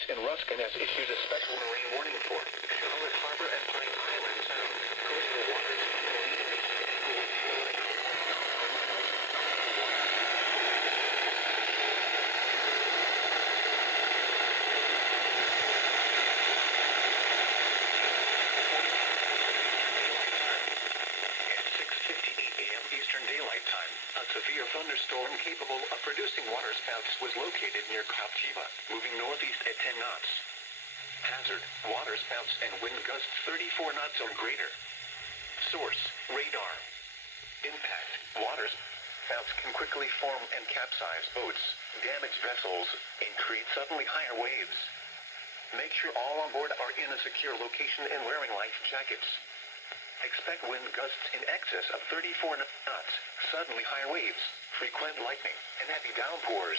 Service in Ruskin has issued a special marine warning for Charlotte Harbor and Pine Island Sound, coastal waters from Bonita Beach to Englewood, Florida. Eastern Daylight Time, a severe thunderstorm capable of producing waterspouts was located near Captiva, moving northeast at 10 knots. Hazard, waterspouts and wind gusts 34 knots or greater. Source, radar. Impact, waterspouts can quickly form and capsize boats, damage vessels, and create suddenly higher waves. Make sure all on board are in a secure location and wearing life jackets. Expect wind gusts in excess of 34 knots, suddenly higher waves, frequent lightning, and heavy downpours.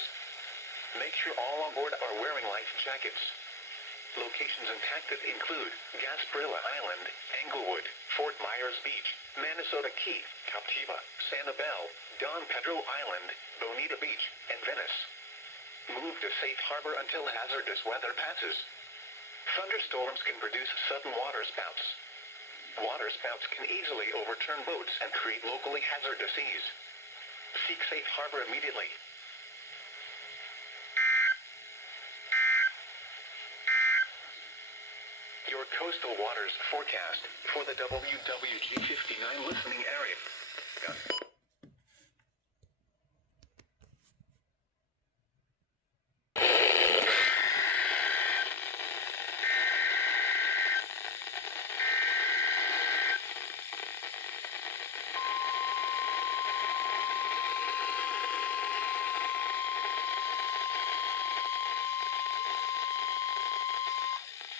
Make sure all on board are wearing life jackets. Locations impacted include Gasparilla Island, Englewood, Fort Myers Beach, Minnesota Key, Captiva, Sanibel, Don Pedro Island, Bonita Beach, and Venice. Move to safe harbor until hazardous weather passes. Thunderstorms can produce sudden waterspouts. Waterspouts can easily overturn boats and create locally hazardous seas. Seek safe harbor immediately. Your coastal waters forecast for the WWG59 listening area.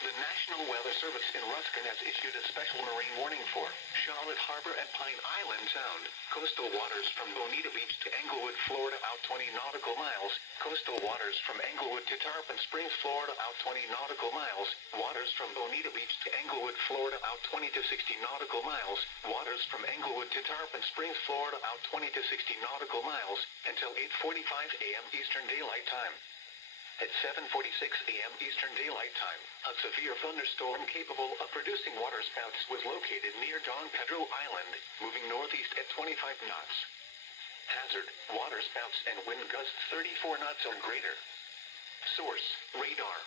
The National Weather Service in Ruskin has issued a special marine warning for Charlotte Harbor and Pine Island Sound, coastal waters from Bonita Beach to Englewood, Florida out 20 nautical miles, coastal waters from Englewood to Tarpon Springs, Florida out 20 nautical miles, waters from Bonita Beach to Englewood, Florida out 20 to 60 nautical miles, waters from Englewood to Tarpon Springs, Florida out 20 to 60 nautical miles, until 8:45 a.m. Eastern Daylight Time. At 7:46 a.m. Eastern Daylight Time, a severe thunderstorm capable of producing waterspouts was located near Don Pedro Island, moving northeast at 25 knots. Hazard, waterspouts and wind gusts 34 knots or greater. Source, radar.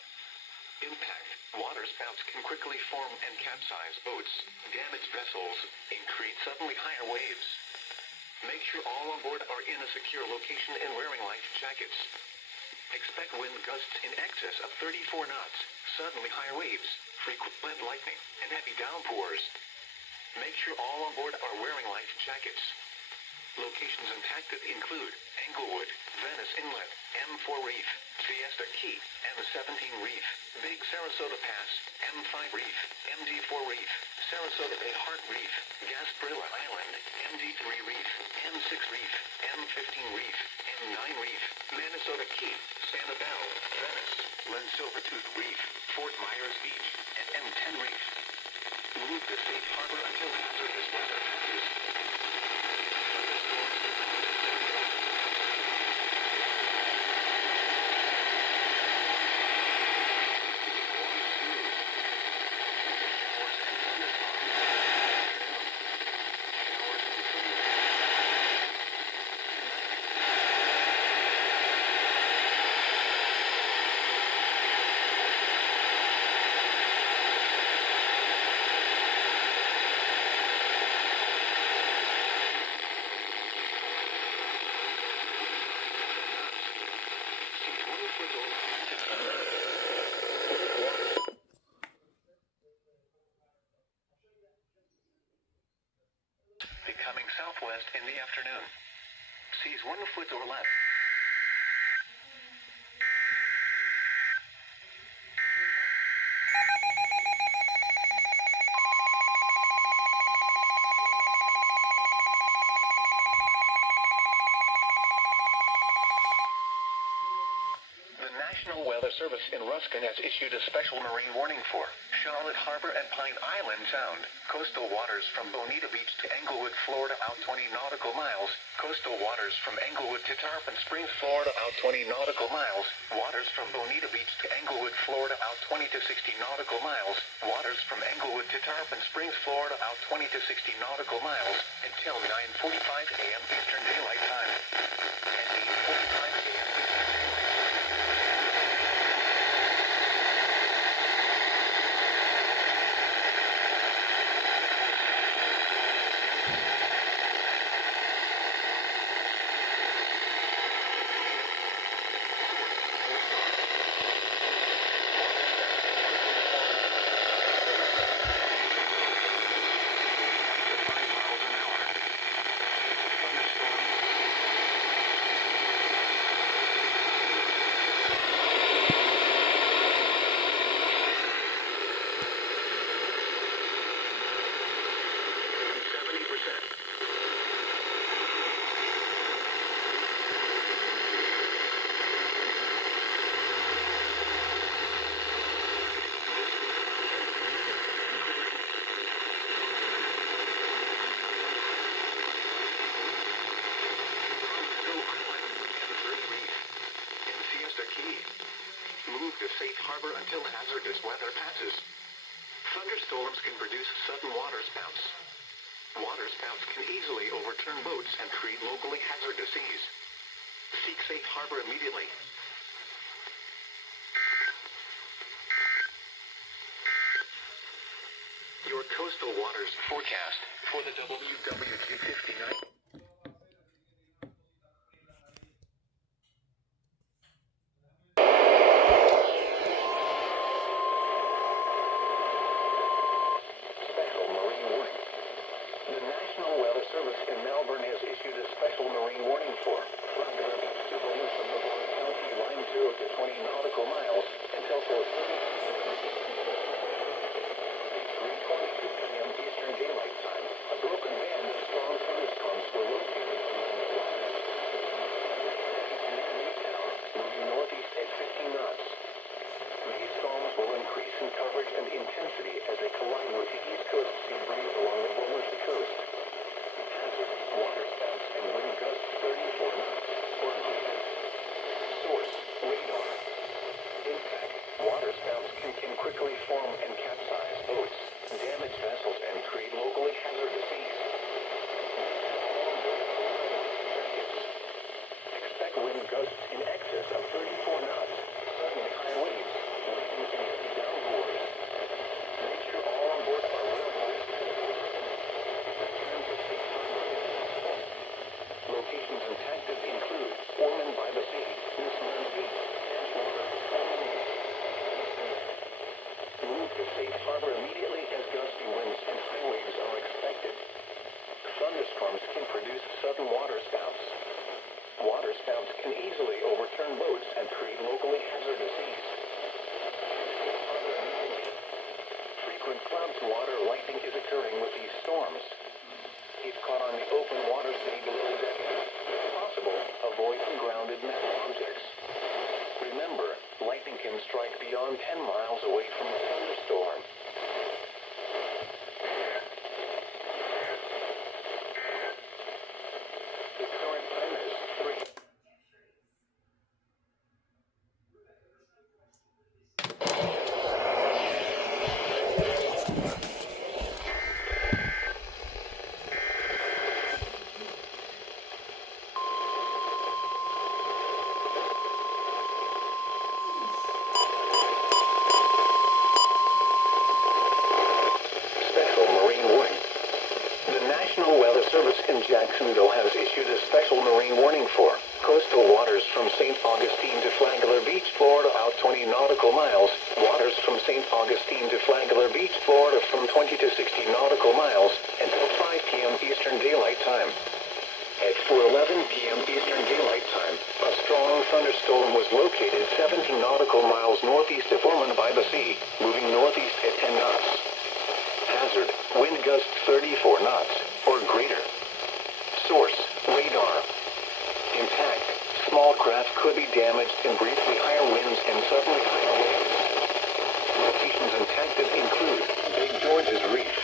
Impact, waterspouts can quickly form and capsize boats, damage vessels, and create suddenly higher waves. Make sure all on board are in a secure location and wearing life jackets. Expect wind gusts in excess of 34 knots, suddenly higher waves, frequent lightning, and heavy downpours. Make sure all on board are wearing life jackets. Locations impacted include Englewood, Venice Inlet, M4 Reef, Fiesta Key, M17 Reef, Big Sarasota Pass, M5 Reef, MD4 Reef, Sarasota Bay Heart Reef, Gasparilla Island, MD3 Reef, M6 Reef, M15 Reef, M9 Reef, Minnesota Key, Sanibel, Venice, Lynn Silvertooth Reef, Fort Myers Beach, and M10 Reef. Move to safe harbor until hazardous weather passes. Becoming southwest in the afternoon. Seas 1 foot or less. The National Weather Weather Service in Ruskin has issued a special marine warning for Charlotte Harbor and Pine Island Sound. Coastal waters from Bonita Beach to Englewood, Florida, out 20 nautical miles. Coastal waters from Englewood to Tarpon Springs, Florida, out 20 nautical miles. Waters from Bonita Beach to Englewood, Florida, out 20 to 60 nautical miles. Waters from Englewood to Tarpon Springs, Florida, out 20 to 60 nautical miles until 9:45 a.m. Eastern Daylight Time. At 8:45 a.m. Eastern Daylight Time. Move to safe harbor until hazardous weather passes. Thunderstorms can produce sudden waterspouts. Waterspouts can easily overturn boats and create locally hazardous seas. Seek safe harbor immediately. Your coastal waters forecast for the WWG59. Service in Melbourne has issued a special marine warning for Flagler Beach to Venice from the Warren County, line 0 to 20 nautical miles until 4:30 p.m. Eastern Daylight Time. A broken band of strong thunderstorms were located along the line. Moving northeast at 15 knots. These storms will increase in coverage and intensity as they collide with the east coast sea breeze along the Wilmington coast. Waterspouts and wind gusts 34 knots or greater. Source: radar. Impact: waterspouts can quickly form and capsize boats, damage vessels, and create locally hazardous seas. Expect wind gusts in excess of 34 knots, suddenly high waves, lightning, and heavy downpours. Make sure all on board are well vested. Locations and tactics include Ormond by the Sea, Newfoundland Beach, Edgewater, Move to safe harbor immediately as gusty winds and high waves are expected. Thunderstorms can produce sudden waterspouts. Waterspouts can easily overturn boats and create locally hazardous seas. Frequent clouds, water, lightning is occurring with these storms. If caught on the open water, stay below deck. If possible, avoid grounded metal objects. Remember, lightning can strike beyond 10 miles away from a thunderstorm. The current time is 3. Service in Jacksonville has issued a special marine warning for coastal waters from St. Augustine to Flagler Beach, Florida, out 20 nautical miles. Waters from St. Augustine to Flagler Beach, Florida, from 20 to 60 nautical miles until 5 p.m. Eastern Daylight Time. At 4:11 p.m. Eastern Daylight Time, a strong thunderstorm was located 17 nautical miles northeast of Ormond by the Sea, moving northeast at 10 knots. Hazard: wind gusts 34 knots or greater. Source: radar. Impact: small craft could be damaged in briefly higher winds and suddenly impacted include Big George's Reef.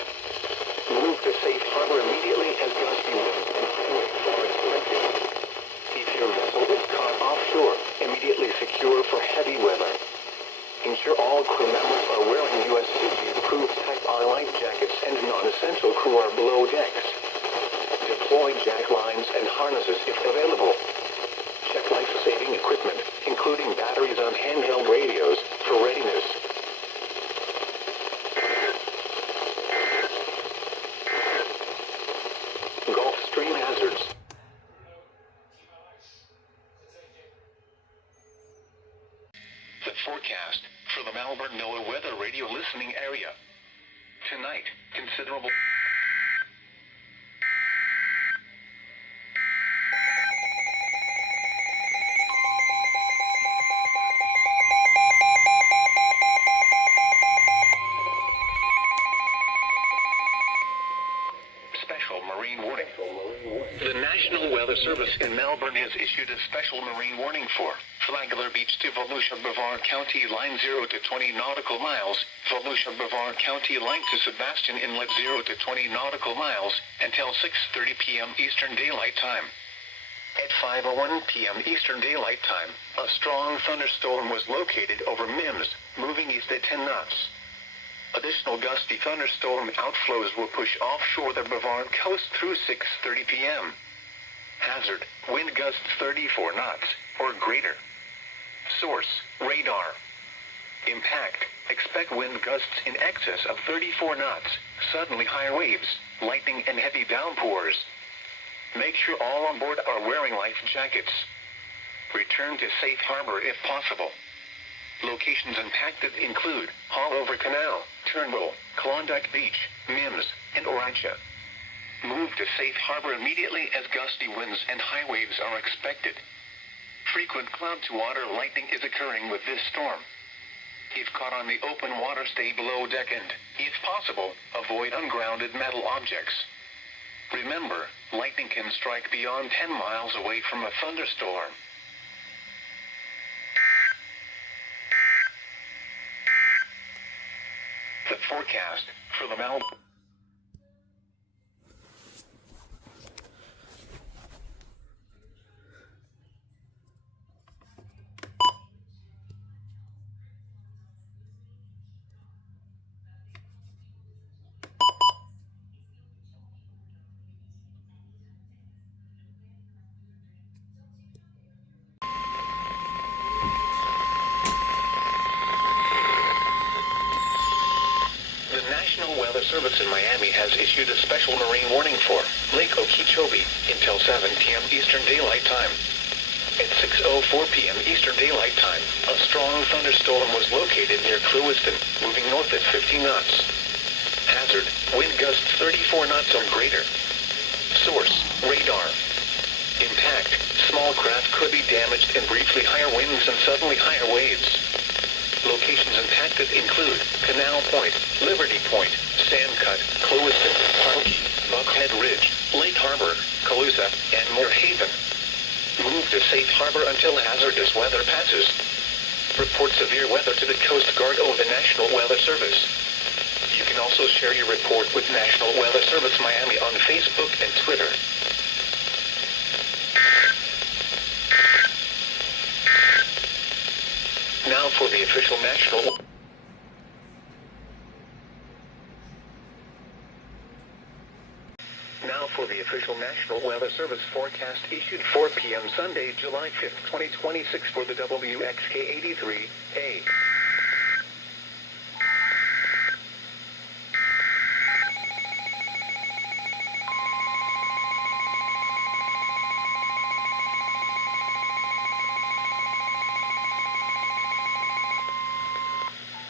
Move to safe harbor immediately as gusty winds and highways are expected. If your vessel is caught offshore, immediately secure for heavy weather. Ensure all crew members are wearing USCG-approved Tech-R life jackets and non-essential crew are below decks. Deploy jack lines and harnesses if available. Check life-saving equipment, including batteries on handheld radios, for readiness. Gulf Stream hazards. The forecast for the Melbourne NOAA weather radio listening area. Tonight, considerable... Special marine warning. The National Weather Service in Melbourne has issued a special marine warning for Flagler Beach to Volusia Brevard County line 0 to 20 nautical miles, Volusia Brevard County line to Sebastian Inlet 0 to 20 nautical miles, until 6:30 p.m. Eastern Daylight Time. At 5:01 p.m. Eastern Daylight Time, a strong thunderstorm was located over Mims, moving east at 10 knots. Additional gusty thunderstorm outflows will push offshore the Brevard coast through 6:30 p.m. Hazard, wind gusts 34 knots, or greater. Source, radar. Impact, expect wind gusts in excess of 34 knots, suddenly higher waves, lightning and heavy downpours. Make sure all on board are wearing life jackets. Return to safe harbor if possible. Locations impacted include Haulover Canal, Turnbull, Klondike Beach, Mims, and Orantia. Move to safe harbor immediately as gusty winds and high waves are expected. Frequent cloud-to-water lightning is occurring with this storm. If caught on the open water, stay below deck and, if possible, avoid ungrounded metal objects. Remember, lightning can strike beyond 10 miles away from a thunderstorm. The forecast for the Melbourne. The National Weather Service in Miami has issued a special marine warning for Lake Okeechobee until 7 p.m. Eastern Daylight Time. At 6:04 p.m. Eastern Daylight Time, a strong thunderstorm was located near Clewiston, moving north at 50 knots. Hazard, wind gusts 34 knots or greater. Source, radar. Impact, small craft could be damaged in briefly higher winds and suddenly higher waves. Locations impacted include Canal Point, Liberty Point, Sandcut, Clewiston, Harkey, Buckhead Ridge, Lake Harbor, Calusa, and Moore Haven. Move to safe harbor until hazardous weather passes. Report severe weather to the Coast Guard or the National Weather Service. You can also share your report with National Weather Service Miami on Facebook and Twitter. Now for the official National Weather Service forecast issued 4 p.m. Sunday, July 5th, 2026 for the WXK83A.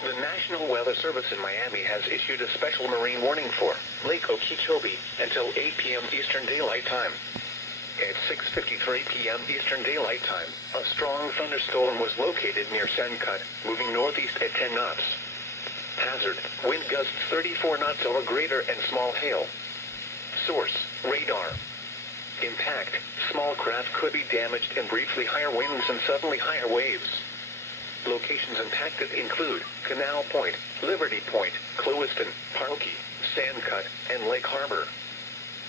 The National Weather Service in Miami has issued a special marine warning for Lake Okeechobee until 8 p.m. Eastern Daylight Time. At 6:53 p.m. Eastern Daylight Time, a strong thunderstorm was located near Sandcut, moving northeast at 10 knots. Hazard, wind gusts 34 knots or greater and small hail. Source, radar. Impact, small craft could be damaged in briefly higher winds and suddenly higher waves. Locations impacted include Canal Point, Liberty Point, Clewiston, Parkey, Sandcut, and Lake Harbor.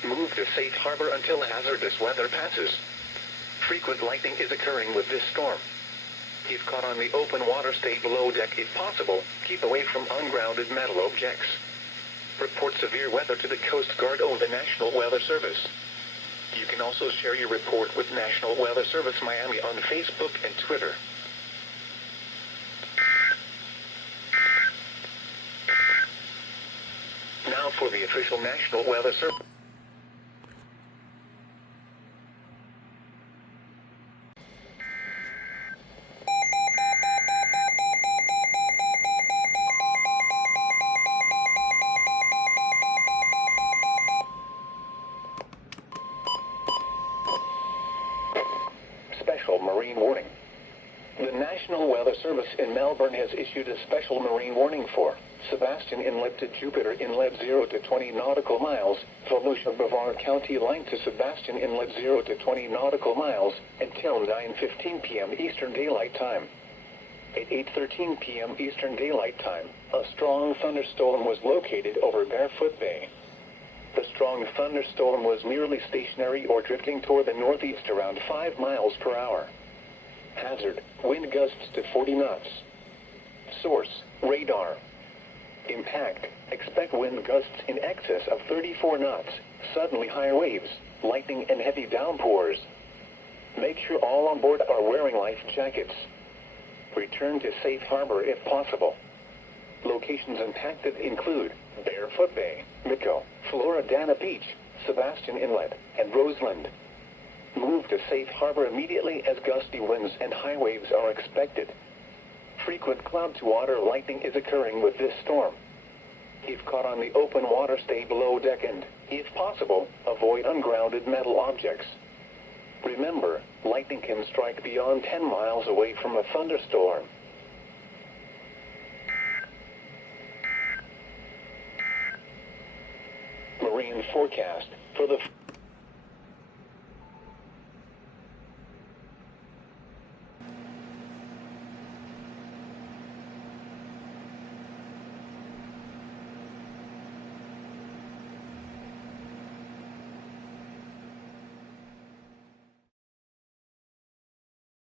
Move to safe harbor until hazardous weather passes. Frequent lightning is occurring with this storm. If caught on the open water, stay below deck if possible. Keep away from ungrounded metal objects. Report severe weather to the Coast Guard or the National Weather Service. You can also share your report with National Weather Service Miami on Facebook and Twitter. Now for the official National Weather Service. Special marine warning. The National Weather Service in Melbourne has issued a special marine warning for Sebastian Inlet to Jupiter Inlet 0 to 20 nautical miles, Volusia Brevard County line to Sebastian Inlet 0 to 20 nautical miles, until 9:15 p.m. Eastern Daylight Time. At 8:13 p.m. Eastern Daylight Time, a strong thunderstorm was located over Barefoot Bay. The strong thunderstorm was merely stationary or drifting toward the northeast around 5 miles per hour. Hazard, wind gusts to 40 knots. Source, radar. Impact, expect wind gusts in excess of 34 knots, suddenly high waves, lightning and heavy downpours. Make sure all on board are wearing life jackets. Return to safe harbor if possible. Locations impacted include Barefoot Bay, Mico, Floridana Beach, Sebastian Inlet, and Roseland. Move to safe harbor immediately as gusty winds and high waves are expected. Frequent cloud-to-water lightning is occurring with this storm. If caught on the open water, stay below deck and, if possible, avoid ungrounded metal objects. Remember, lightning can strike beyond 10 miles away from a thunderstorm. Marine forecast for the